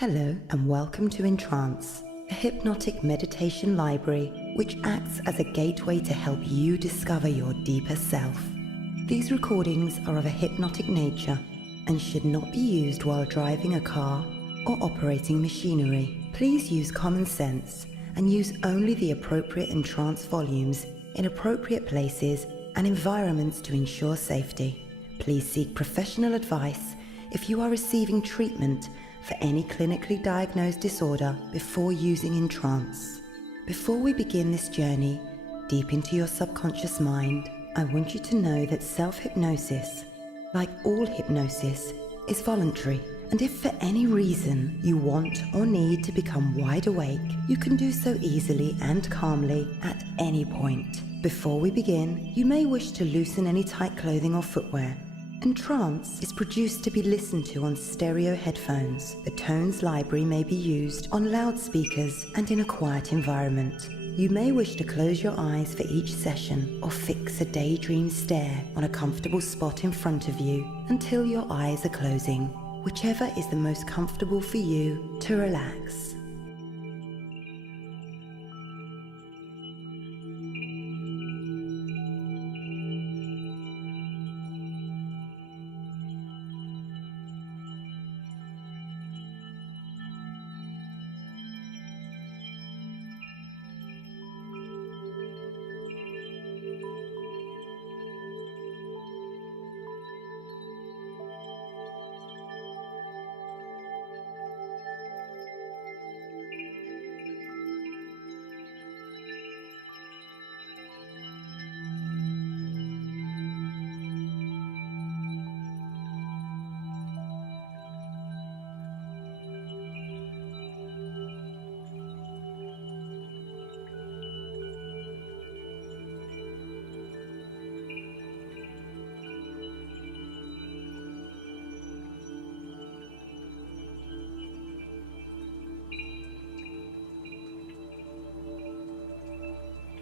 Hello and welcome to EnTrance, a hypnotic meditation library which acts as a gateway to help you discover your deeper self. These recordings are of a hypnotic nature and should not be used while driving a car or operating machinery. Please use common sense and use only the appropriate EnTrance volumes in appropriate places and environments to ensure safety. Please seek professional advice if you are receiving treatment for any clinically diagnosed disorder before using EnTrance. Before we begin this journey deep into your subconscious mind, I want you to know that self-hypnosis, like all hypnosis, is voluntary. And if for any reason you want or need to become wide awake, you can do so easily and calmly at any point. Before we begin, you may wish to loosen any tight clothing or footwear. EnTrance is produced to be listened to on stereo headphones. The Tones library may be used on loudspeakers and in a quiet environment. You may wish to close your eyes for each session or fix a daydream stare on a comfortable spot in front of you until your eyes are closing, whichever is the most comfortable for you to relax.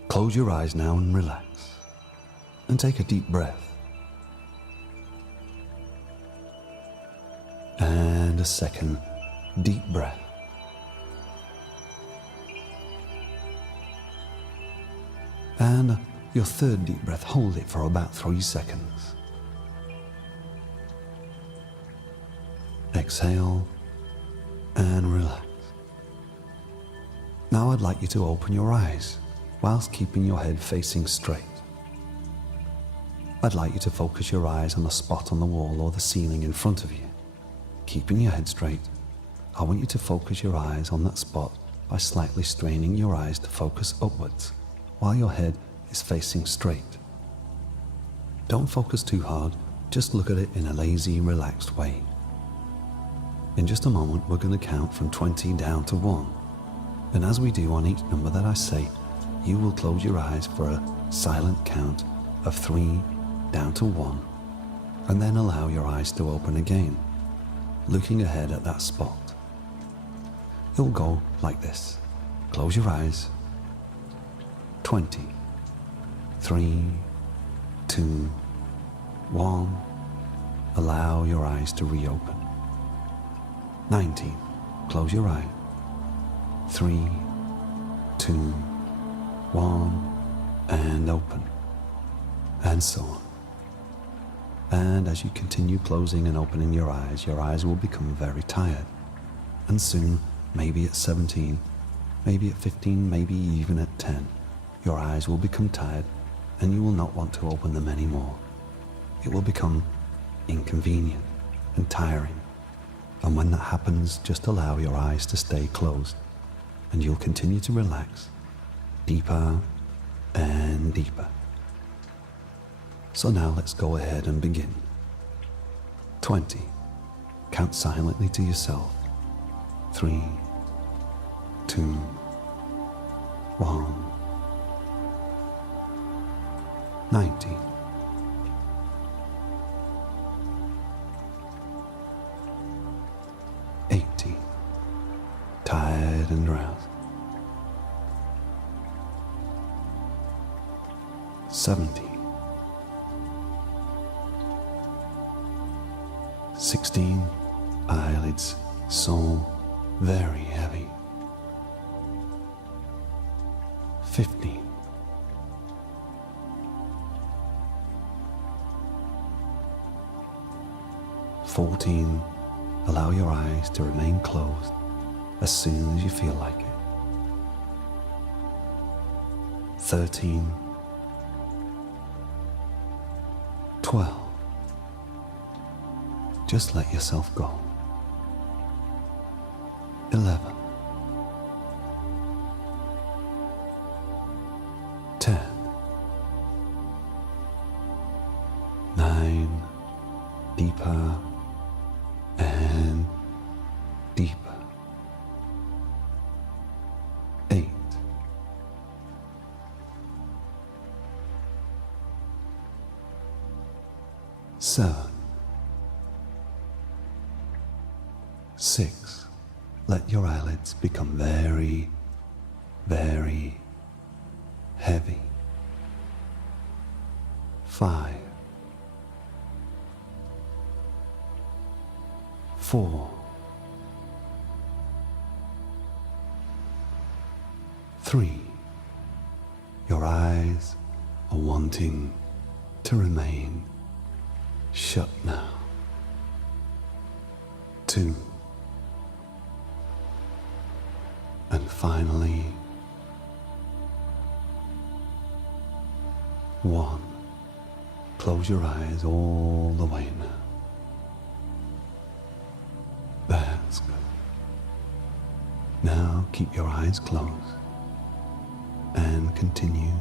Close your eyes now and relax, and take a deep breath. And a second deep breath. And your third deep breath, hold it for about 3 seconds. Exhale and relax. Now I'd like you to open your eyes whilst keeping your head facing straight. I'd like you to focus your eyes on the spot on the wall or the ceiling in front of you. Keeping your head straight, I want you to focus your eyes on that spot by slightly straining your eyes to focus upwards while your head is facing straight. Don't focus too hard, just look at it in a lazy, relaxed way. In just a moment, we're going to count from 20 down to 1. And as we do on each number that I say, you will close your eyes for a silent count of 3 down to 1, and then allow your eyes to open again, looking ahead at that spot. It'll go like this. Close your eyes. 20, 3, 2, 1. Allow your eyes to reopen. 19. Close your eye. 3, 2, 1, and open, and so on. And as you continue closing and opening your eyes will become very tired. And soon, maybe at 17, maybe at 15, maybe even at 10, your eyes will become tired and you will not want to open them anymore. It will become inconvenient and tiring. And when that happens, just allow your eyes to stay closed and you'll continue to relax deeper and deeper. So now let's go ahead and begin. 20. Count silently to yourself. 3, 2, 1. 19. Tired and drowsy. 17. 16. Eyelids so very heavy. 15. 14. Allow your eyes to remain closed as soon as you feel like it. 13. 12. Just let yourself go. 11. 10. 9. Deeper and deeper. 8. 7. 6. Let your eyelids become very, very heavy. 5. 4. 3. Your eyes are wanting to remain shut now. 2. And finally, 1. Close your eyes all the way now. That's good. Now keep your eyes closed and continue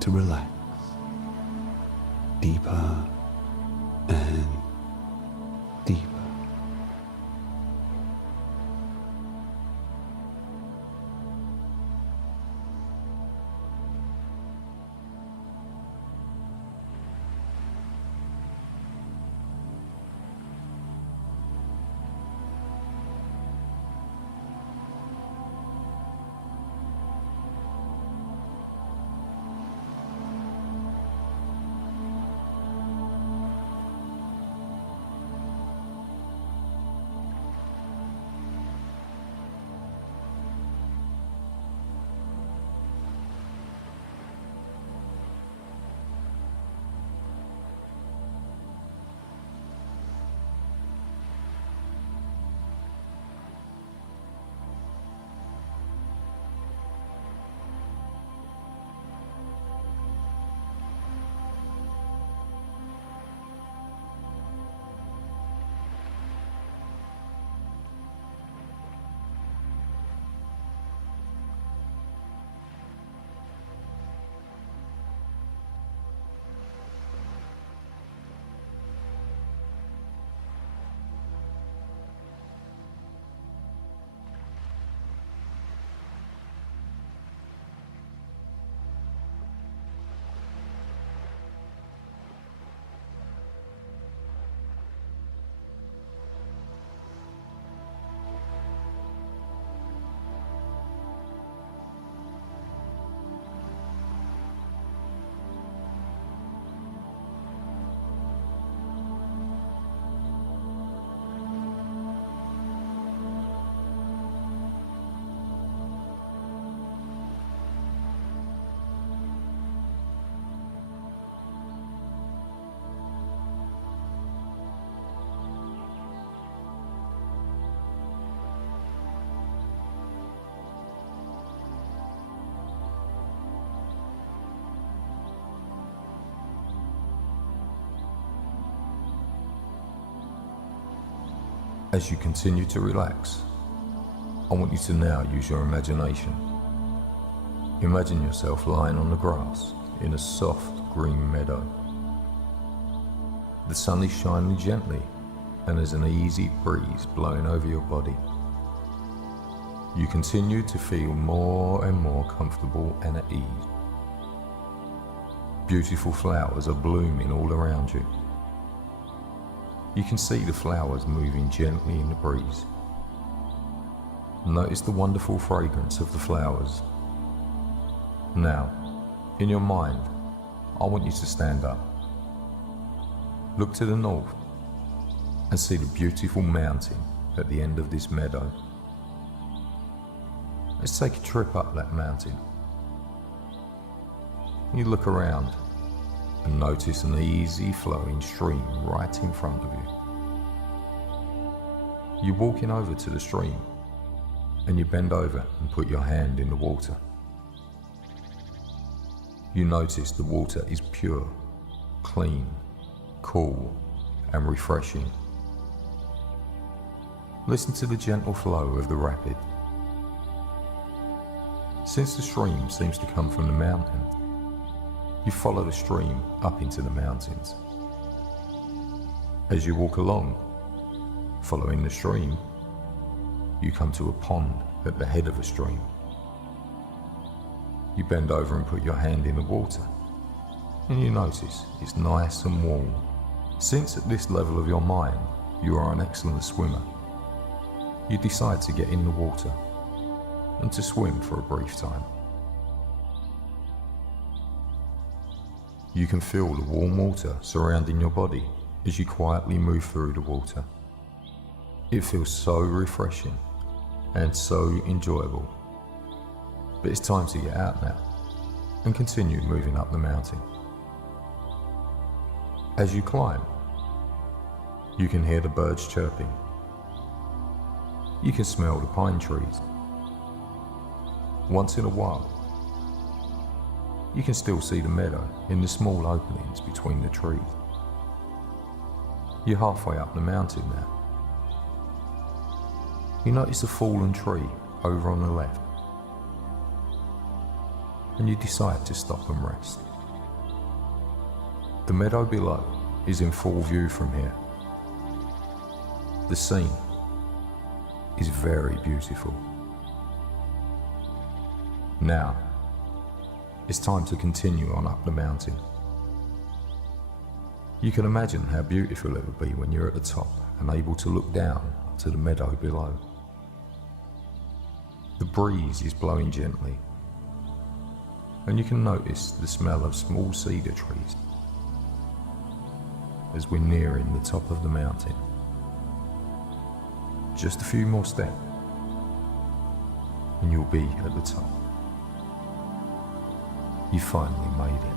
to relax deeper and deeper. As you continue to relax, I want you to now use your imagination. Imagine yourself lying on the grass in a soft green meadow. The sun is shining gently and there's an easy breeze blowing over your body. You continue to feel more and more comfortable and at ease. Beautiful flowers are blooming all around you. You can see the flowers moving gently in the breeze. Notice the wonderful fragrance of the flowers. Now, in your mind, I want you to stand up. Look to the north and see the beautiful mountain at the end of this meadow. Let's take a trip up that mountain. You look around and notice an easy flowing stream right in front of you. You're walking over to the stream and you bend over and put your hand in the water. You notice the water is pure, clean, cool, and refreshing. Listen to the gentle flow of the rapid. Since the stream seems to come from the mountain, you follow the stream up into the mountains. As you walk along, following the stream, you come to a pond at the head of a stream. You bend over and put your hand in the water, and you notice it's nice and warm. Since at this level of your mind you are an excellent swimmer, you decide to get in the water and to swim for a brief time. You can feel the warm water surrounding your body as you quietly move through the water. It feels so refreshing and so enjoyable. But it's time to get out now and continue moving up the mountain. As you climb, you can hear the birds chirping. You can smell the pine trees. Once in a while, you can still see the meadow in the small openings between the trees. You're halfway up the mountain now. You notice a fallen tree over on the left, and you decide to stop and rest. The meadow below is in full view from here. The scene is very beautiful. Now, it's time to continue on up the mountain. You can imagine how beautiful it would be when you're at the top and able to look down to the meadow below. The breeze is blowing gently, and you can notice the smell of small cedar trees as we're nearing the top of the mountain. Just a few more steps, and you'll be at the top. You finally made it.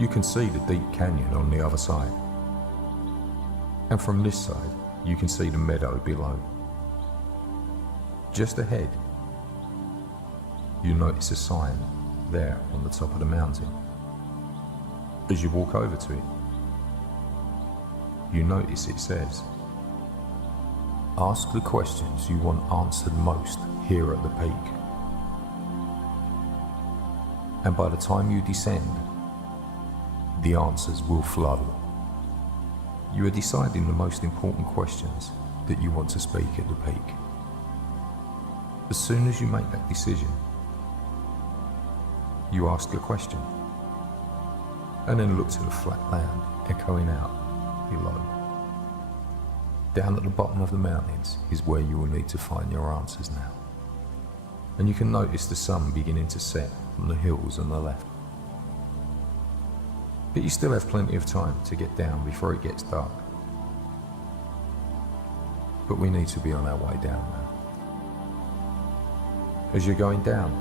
You can see the deep canyon on the other side, and from this side you can see the meadow below. Just ahead, you notice a sign there on the top of the mountain. As you walk over to it, you notice it says, "Ask the questions you want answered most here at the peak. And by the time you descend, the answers will flow." You are deciding the most important questions that you want to speak at the peak. As soon as you make that decision, you ask a question, and then look to the flat land echoing out below. Down at the bottom of the mountains is where you will need to find your answers now. And you can notice the sun beginning to set on the hills on the left. But you still have plenty of time to get down before it gets dark. But we need to be on our way down now. As you're going down,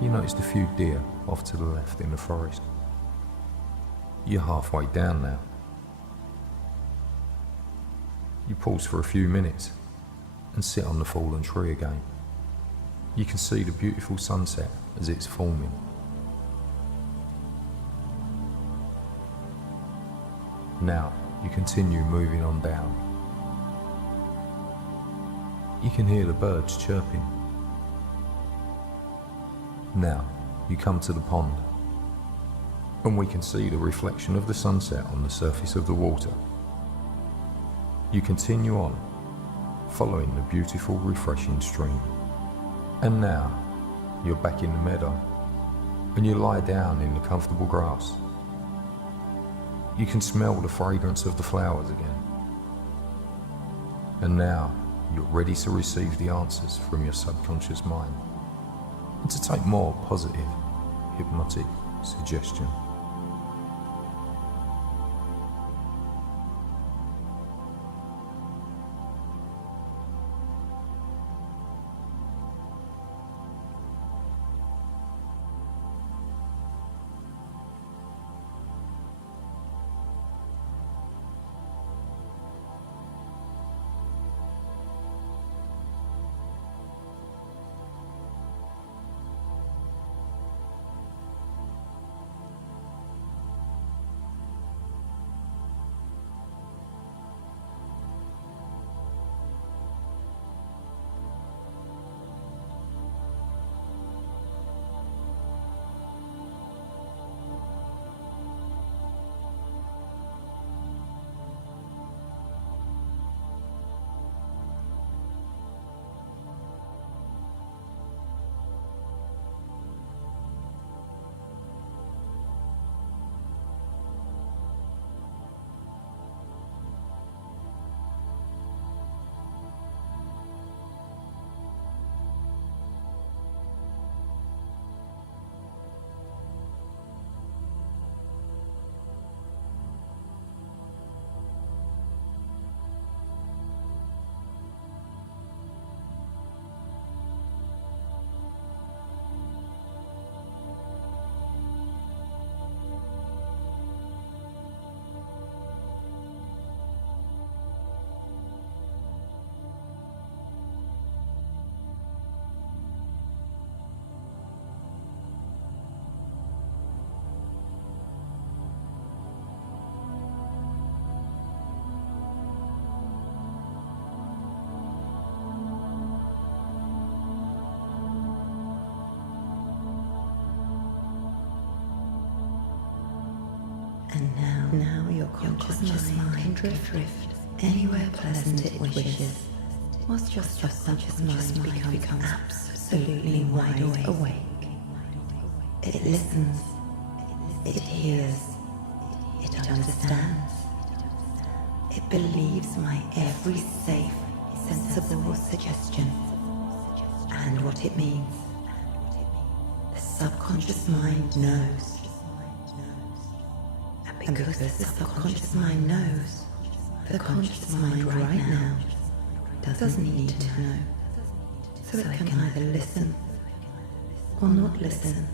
you noticed a few deer off to the left in the forest. You're halfway down now. You pause for a few minutes and sit on the fallen tree again. You can see the beautiful sunset as it's forming. Now you continue moving on down. You can hear the birds chirping. Now you come to the pond, and we can see the reflection of the sunset on the surface of the water. You continue on, following the beautiful, refreshing stream. And now you're back in the meadow, and you lie down in the comfortable grass. You can smell the fragrance of the flowers again. And now you're ready to receive the answers from your subconscious mind and to take more positive, hypnotic suggestion. Now your conscious mind can drift anywhere pleasant it wishes, whilst your subconscious mind becomes absolutely wide awake. It listens, it hears, it understands. It believes my every safe, sensible suggestion and what it means. The subconscious mind knows. And because the subconscious mind knows, the conscious mind right now doesn't need to know. So it can either listen or not listen.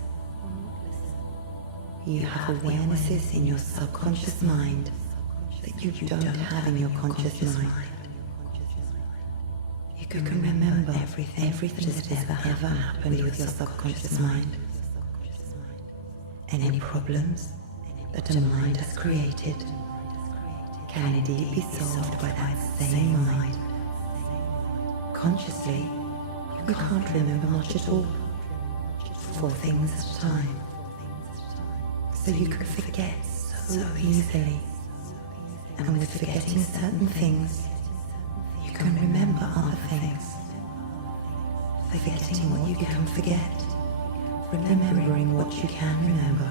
You have awarenesses in your subconscious mind that you don't have in your conscious mind. You can remember everything that has ever happened with your subconscious mind. Any problems that a mind has created can indeed be solved by that same mind. Consciously, you can't remember much at all, 4 things at a time. So you can forget so easily. And with forgetting certain things, you can remember other things. Forgetting what you can forget, remembering what you can remember.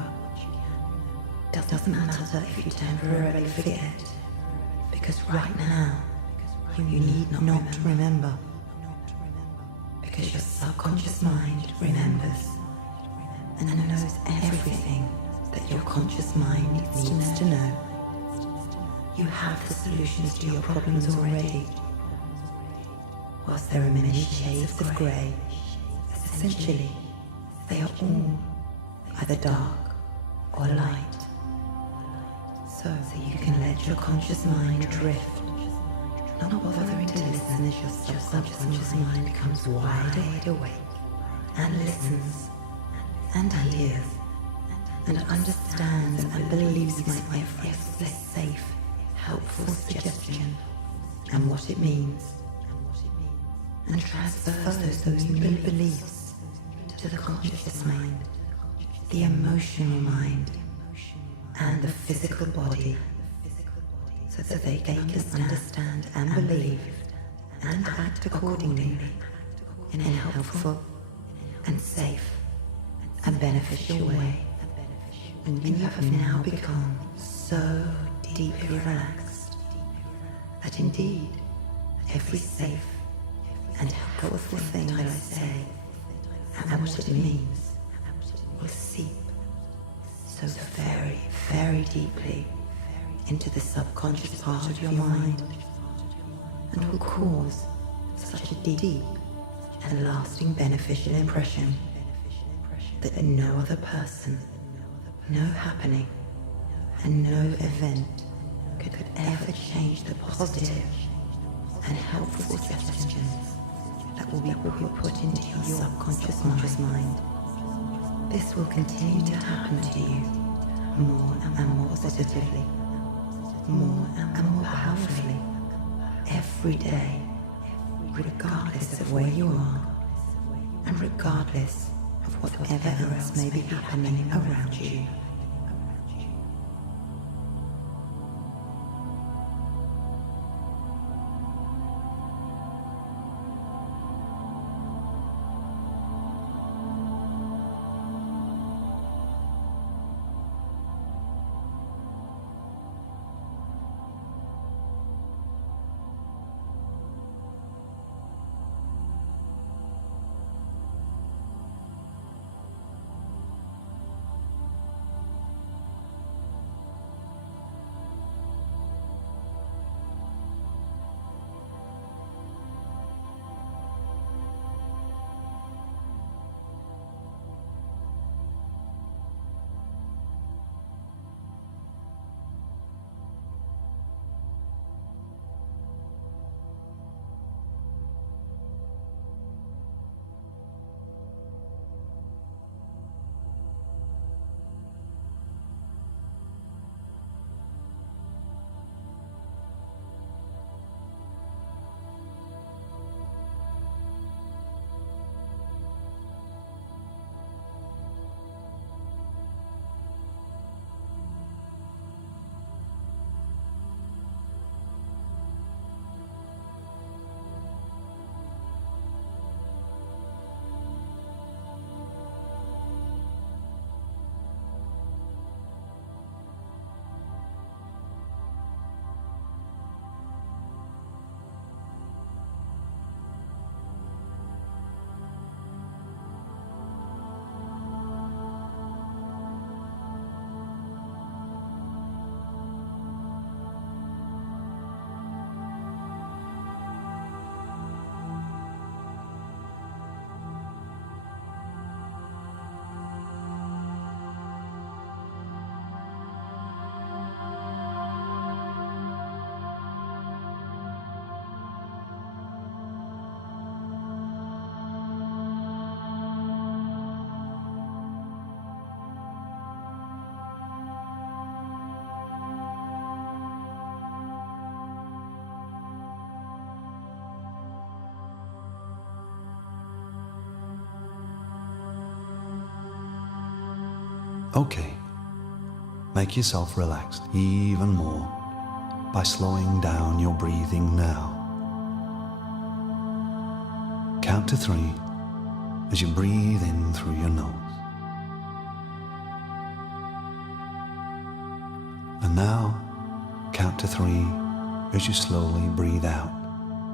Doesn't matter if you temporarily forget, because right now you need not remember, because your subconscious mind remembers and knows everything that your conscious mind needs to know. You have the solutions to your problems already. Whilst there are many shades of grey, essentially they are all either dark or light. So you can let your conscious mind drift, not bothering to listen as your subconscious mind becomes wide awake and listens and hears and understands and believes my every safe, helpful suggestion and what it means, and transfers those new beliefs to the conscious mind, the emotional mind, and the physical body, so that they can understand and believe and act accordingly in a helpful and safe and beneficial way. And you have now become so deeply relaxed that indeed every safe and helpful thing that I say and what it means will seep so very, very deeply into the subconscious part of your mind and will cause such a deep and lasting beneficial impression that no other person, no happening, and no event could ever change the positive and helpful suggestions that will be put into your subconscious mind. This will continue to happen to you more and more positively, more and more powerfully, every day, regardless of where you are, and regardless of whatever else may be happening around you. Okay, make yourself relaxed even more by slowing down your breathing now. Count to 3 as you breathe in through your nose. And now, count to 3 as you slowly breathe out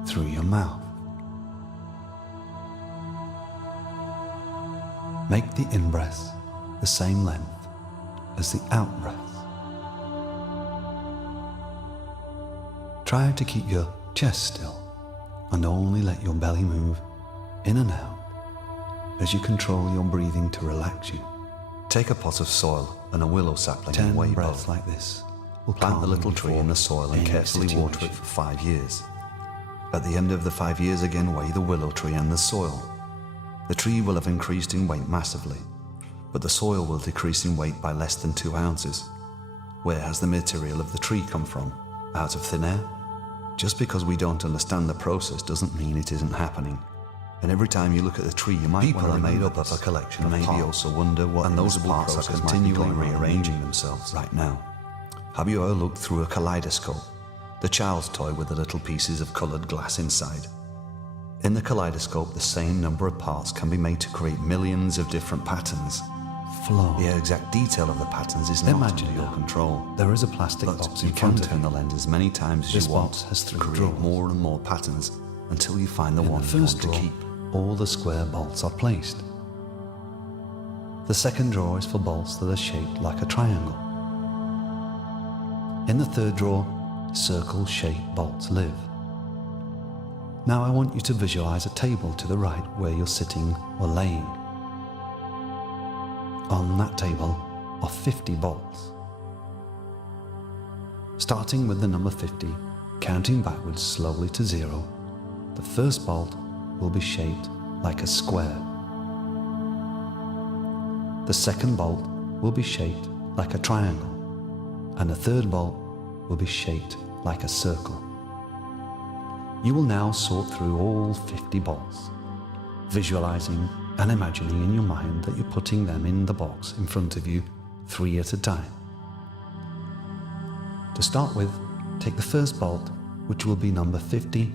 through your mouth. Make the in-breaths the same length as the out-breaths. Try to keep your chest still and only let your belly move in and out as you control your breathing to relax you. Take a pot of soil and a willow sapling 10 and weigh breaths both. like this will Plant the calm little you tree for in the soil and any carefully water it situation. for 5 years. At the end of the 5 years again, weigh the willow tree and the soil. The tree will have increased in weight massively, but the soil will decrease in weight by less than 2 ounces. Where has the material of the tree come from? Out of thin air? Just because we don't understand the process doesn't mean it isn't happening. And every time you look at the tree, you might People want to are made remember up of a this, collection and of maybe parts. also wonder what And those invisible parts are process might be continually going on rearranging themselves right now. Have you ever looked through a kaleidoscope? The child's toy with the little pieces of coloured glass inside. In the kaleidoscope, the same number of parts can be made to create millions of different patterns. Flow. The exact detail of the patterns is not Imagine under your now, control. there is a plastic But box you in can front of turn you. the lens as many times as This you want box has to 3 create drawers. more and more patterns until you find the In one the you want first to drawer, keep. all the square bolts are placed. The second drawer is for bolts that are shaped like a triangle. In the third drawer, circle-shaped bolts live. Now I want you to visualize a table to the right where you're sitting or laying. On that table are 50 bolts. Starting with the number 50, counting backwards slowly to 0, the first bolt will be shaped like a square. The second bolt will be shaped like a triangle, and the third bolt will be shaped like a circle. You will now sort through all 50 bolts, visualizing and imagining in your mind that you're putting them in the box in front of you 3 at a time. To start with, take the first bolt, which will be number 50,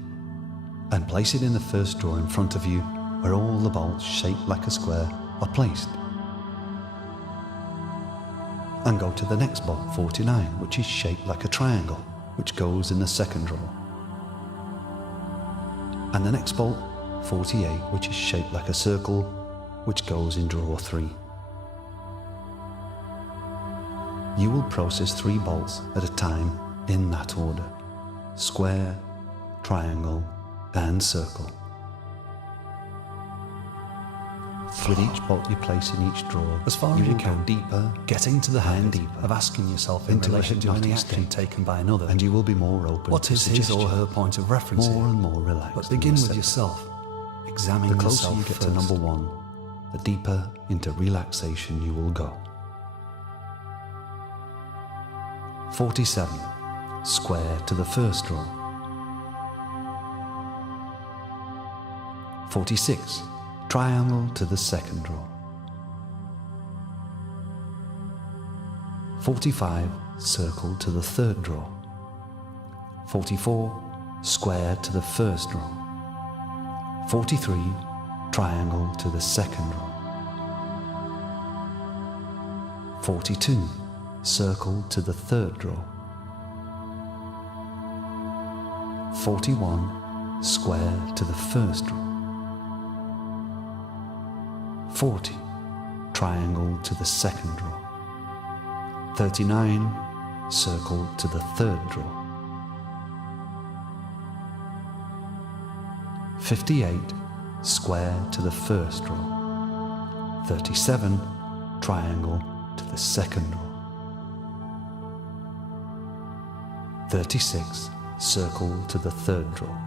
and place it in the first drawer in front of you where all the bolts shaped like a square are placed. And go to the next bolt, 49, which is shaped like a triangle, which goes in the second drawer. And the next bolt, 48, which is shaped like a circle, which goes in drawer 3. You will process 3 bolts at a time in that order: square, triangle, and circle. With each bolt you place in each drawer, As far you as you will can, go deeper, getting to the and habit deeper of asking yourself into in a relation to any hypnotic action state, taken by another, and you will be more open what to is his or suggestion, her point of reference more here? and more relaxed. But and begin with receptive. yourself. Examine The closer yourself you get first. to number 1, the deeper into relaxation you will go. 47. Square to the first drawer. 46. Triangle to the second drawer. 45. Circle to the third drawer. 44. Square to the first drawer. 43. Triangle to the second drawer. 42. Circle to the third drawer. 41. Square to the first drawer. 40. Triangle to the second drawer. 39. Circle to the third drawer. 58. Square to the first drawer. 37. Triangle to the second drawer. 36. Circle to the third drawer.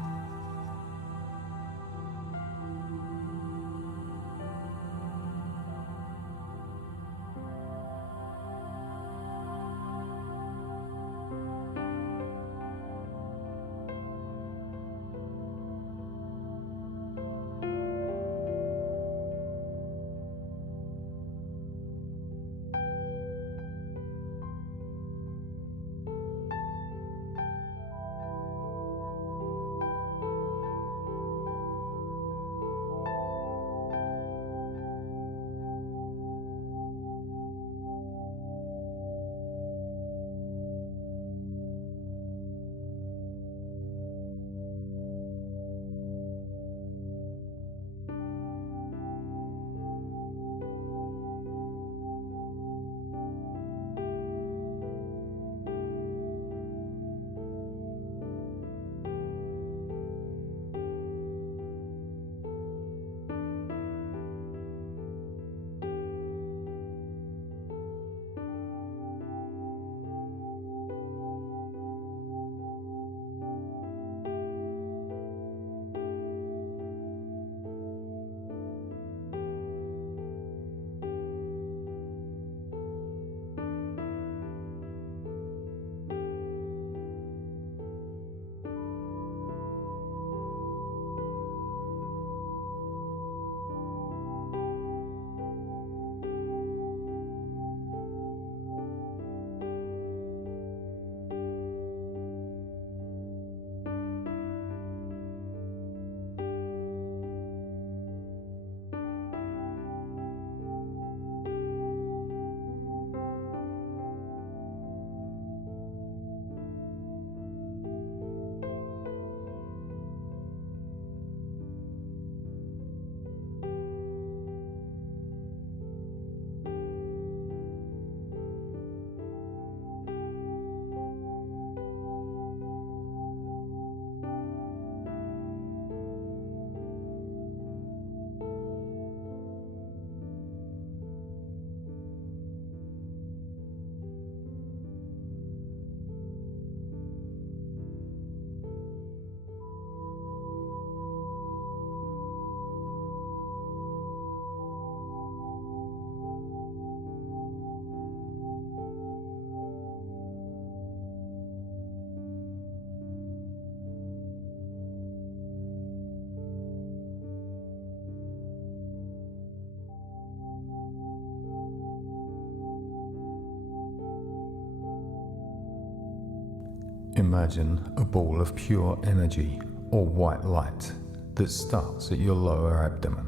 Imagine a ball of pure energy or white light that starts at your lower abdomen.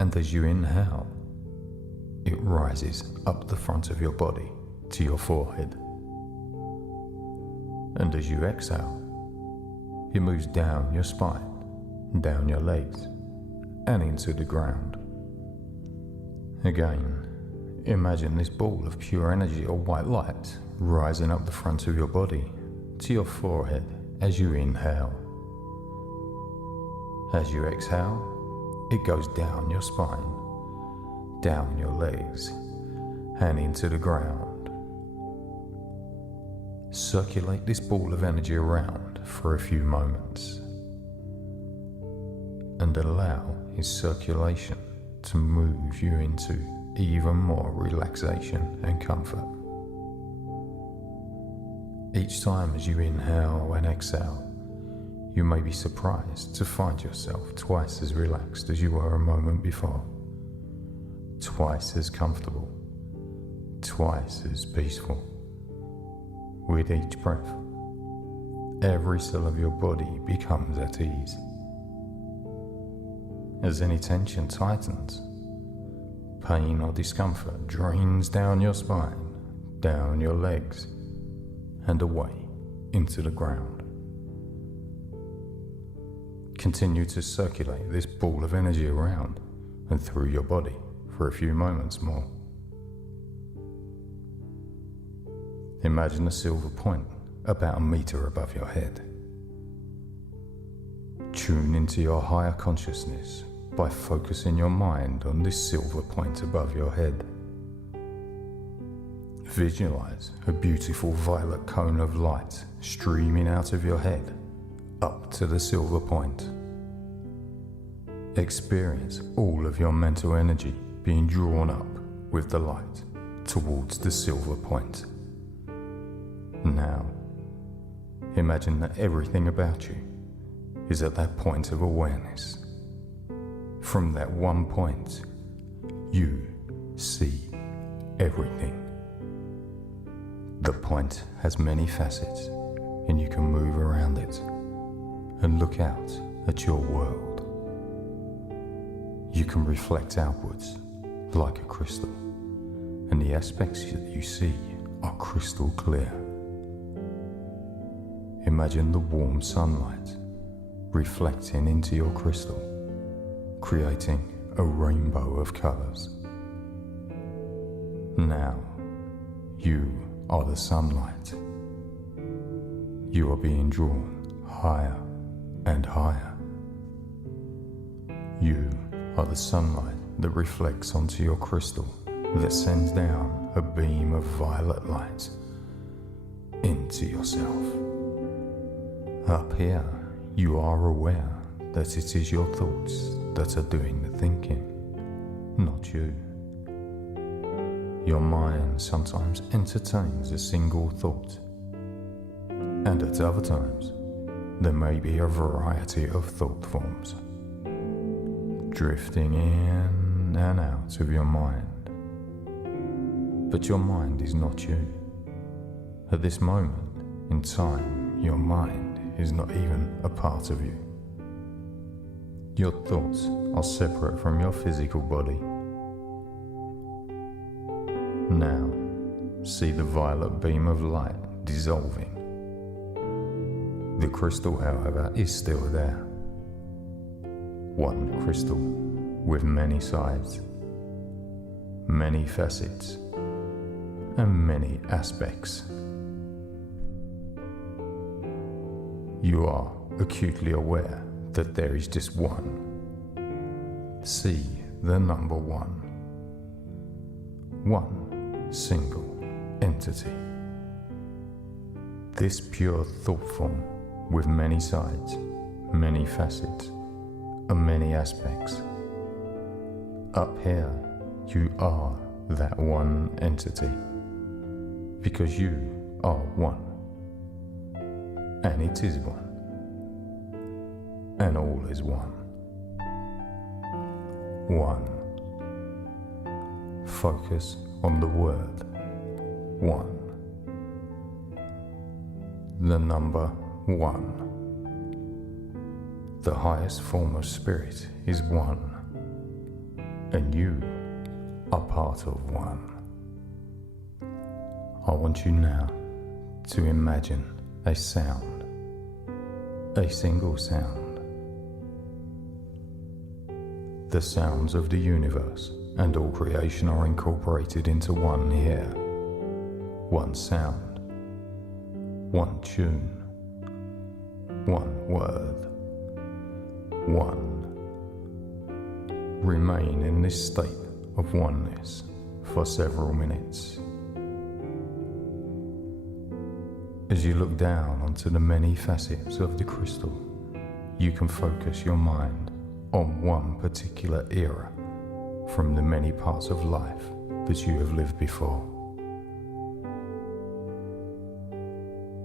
And as you inhale, it rises up the front of your body to your forehead. And as you exhale, it moves down your spine, down your legs, and into the ground. Again, imagine this ball of pure energy or white light rising up the front of your body to your forehead as you inhale. As you exhale, it goes down your spine, down your legs, and into the ground. Circulate this ball of energy around for a few moments and allow its circulation to move you into even more relaxation and comfort. Each time as you inhale and exhale, you may be surprised to find yourself twice as relaxed as you were a moment before, twice as comfortable, twice as peaceful. With each breath, every cell of your body becomes at ease. As any tension tightens, pain or discomfort drains down your spine, down your legs, and away into the ground. Continue to circulate this ball of energy around and through your body for a few moments more. Imagine a silver point about a meter above your head. Tune into your higher consciousness by focusing your mind on this silver point above your head. Visualize a beautiful violet cone of light streaming out of your head up to the silver point. Experience all of your mental energy being drawn up with the light towards the silver point. Now, imagine that everything about you is at that point of awareness. From that one point, you see everything. The point has many facets, and you can move around it and look out at your world. You can reflect outwards like a crystal, and the aspects that you see are crystal clear. Imagine the warm sunlight reflecting into your crystal, creating a rainbow of colors. Now, you are the sunlight. You are being drawn higher and higher. You are the sunlight that reflects onto your crystal, that sends down a beam of violet light into yourself. Up here, you are aware that it is your thoughts that are doing the thinking, not you. Your mind sometimes entertains a single thought, and at other times, there may be a variety of thought forms, drifting in and out of your mind. But your mind is not you. At this moment in time, your mind is not even a part of you. Your thoughts are separate from your physical body. Now, see the violet beam of light dissolving. The crystal, however, is still there. One crystal with many sides, many facets, and many aspects. You are acutely aware that there is just one. See the number one. One single entity. This pure thought form with many sides, many facets, and many aspects. Up here, you are that one entity, because you are one, and it is one, and all is one. One. Focus on the word one. the number 1. The highest form of spirit is 1, and you are part of 1. I want you now to imagine a sound, a single sound. The sounds of the universe and all creation are incorporated into one here. One sound, one tune, one word, one. Remain in this state of oneness for several minutes. As you look down onto the many facets of the crystal, you can focus your mind on one particular era from the many parts of life that you have lived before.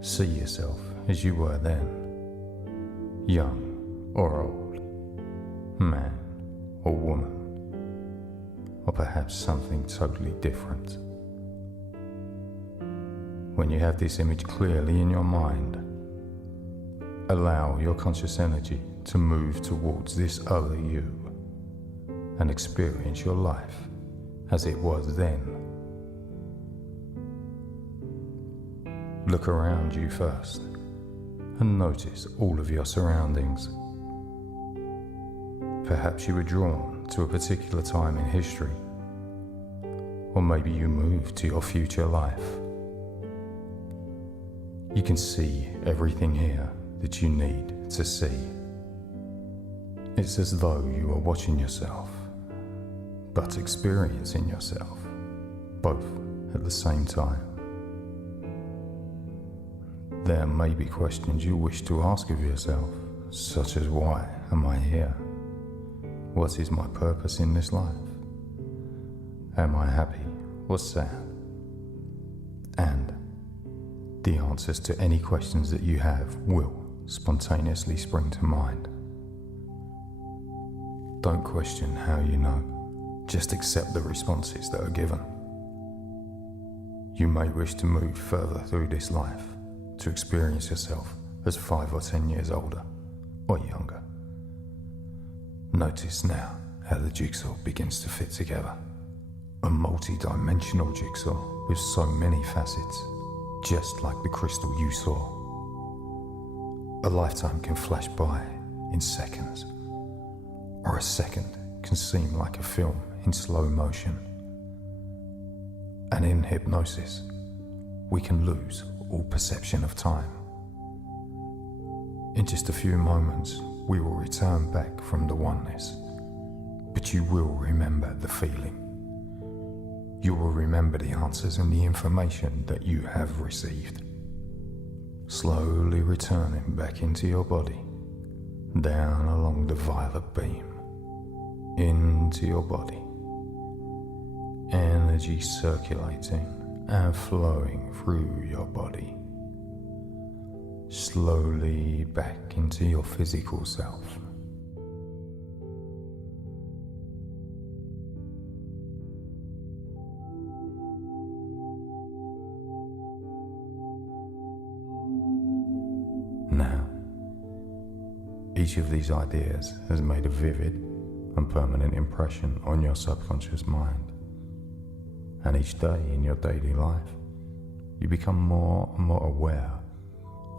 See yourself as you were then, young or old, man or woman, or perhaps something totally different. When you have this image clearly in your mind, allow your conscious energy to move towards this other you and experience your life as it was then. Look around you first and notice all of your surroundings. Perhaps you were drawn to a particular time in history, or maybe you moved to your future life. You can see everything here that you need to see. It's as though you are watching yourself, but experiencing yourself, both at the same time. There may be questions you wish to ask of yourself, such as why am I here? What is my purpose in this life? Am I happy or sad? And the answers to any questions that you have will spontaneously spring to mind. Don't question how you know, just accept the responses that are given. You may wish to move further through this life, to experience yourself as 5 or 10 years older or younger. Notice now how the jigsaw begins to fit together. A multi-dimensional jigsaw with so many facets, just like the crystal you saw. A lifetime can flash by in seconds, or a second can seem like a film in slow motion. And in hypnosis, we can lose all perception of time. In just a few moments, we will return back from the oneness, but you will remember the feeling. You will remember the answers and the information that you have received. Slowly returning back into your body, down along the violet beam, into your body. Energy circulating and flowing through your body. Slowly back into your physical self. Now, each of these ideas has made a vivid and permanent impression on your subconscious mind. And each day in your daily life, you become more and more aware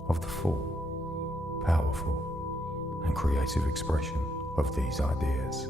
of the full, powerful, and creative expression of these ideas.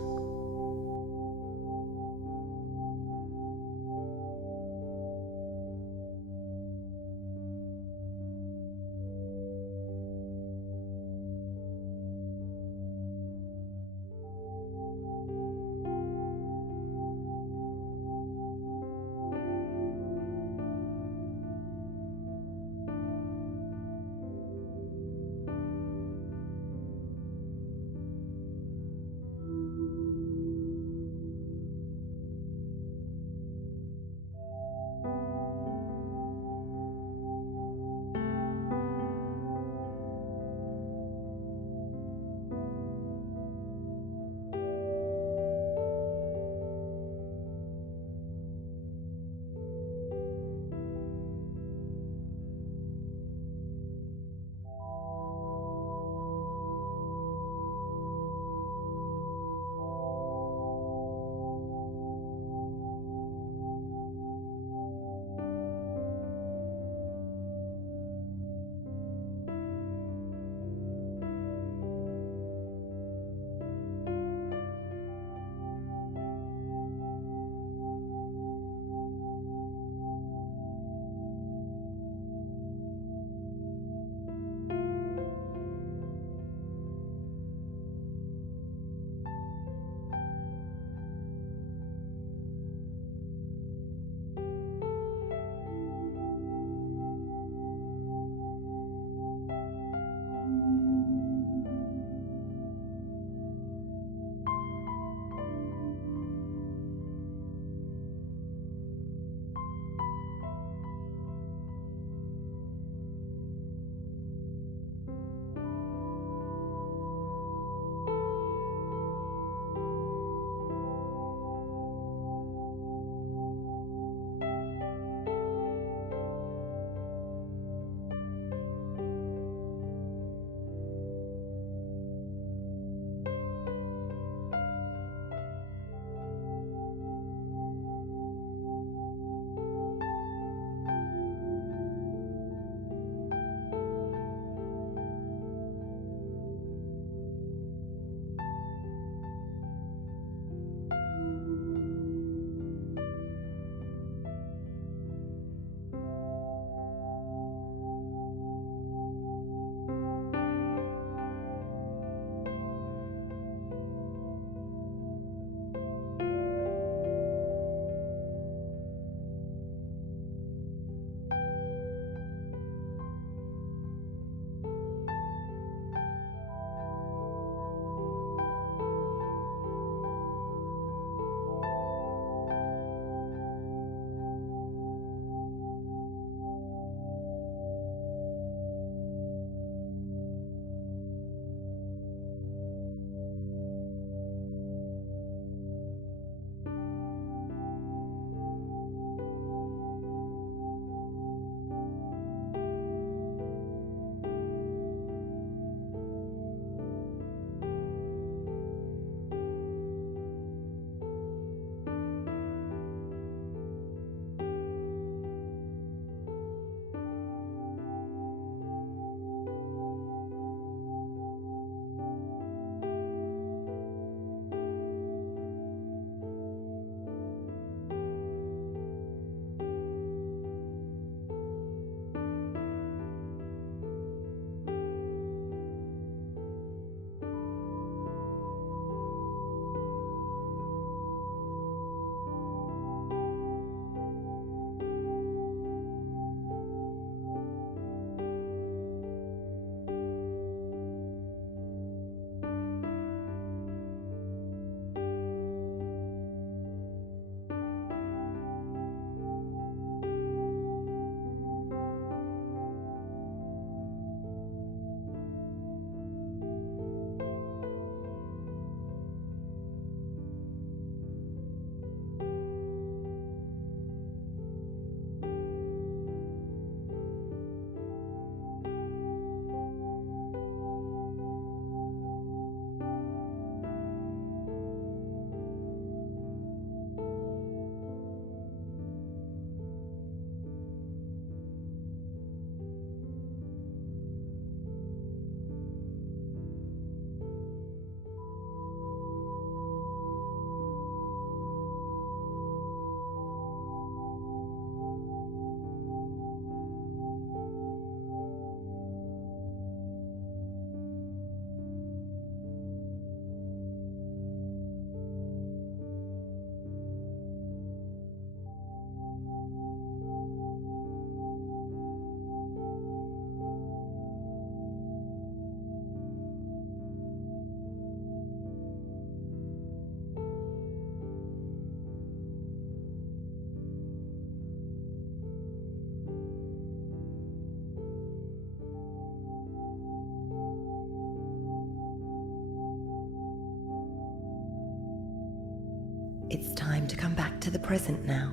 It's time to come back to the present now,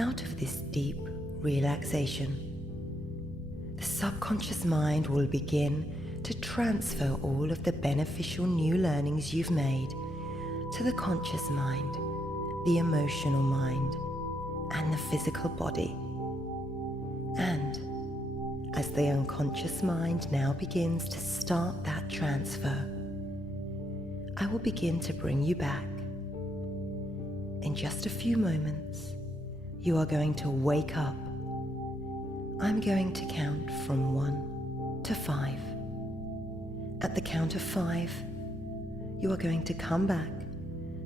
out of this deep relaxation. The subconscious mind will begin to transfer all of the beneficial new learnings you've made to the conscious mind, the emotional mind, and the physical body. And as the unconscious mind now begins to start that transfer, I will begin to bring you back. In just a few moments, you are going to wake up. I'm going to count from 1 to 5. At the count of 5, you are going to come back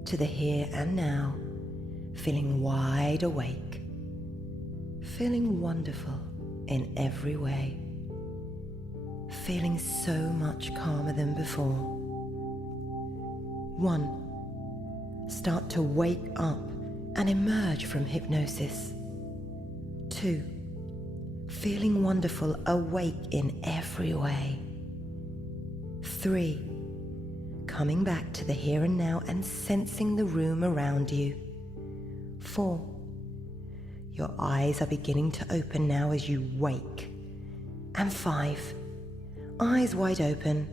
to the here and now, feeling wide awake, feeling wonderful in every way, feeling so much calmer than before. 1. Start to wake up and emerge from hypnosis. 2. Feeling wonderful, awake in every way. 3. Coming back to the here and now and sensing the room around you. 4. Your eyes are beginning to open now as you wake. And 5. Eyes wide open,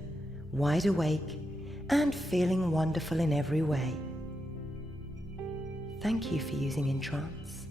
wide awake, and feeling wonderful in every way. Thank you for using EnTrance.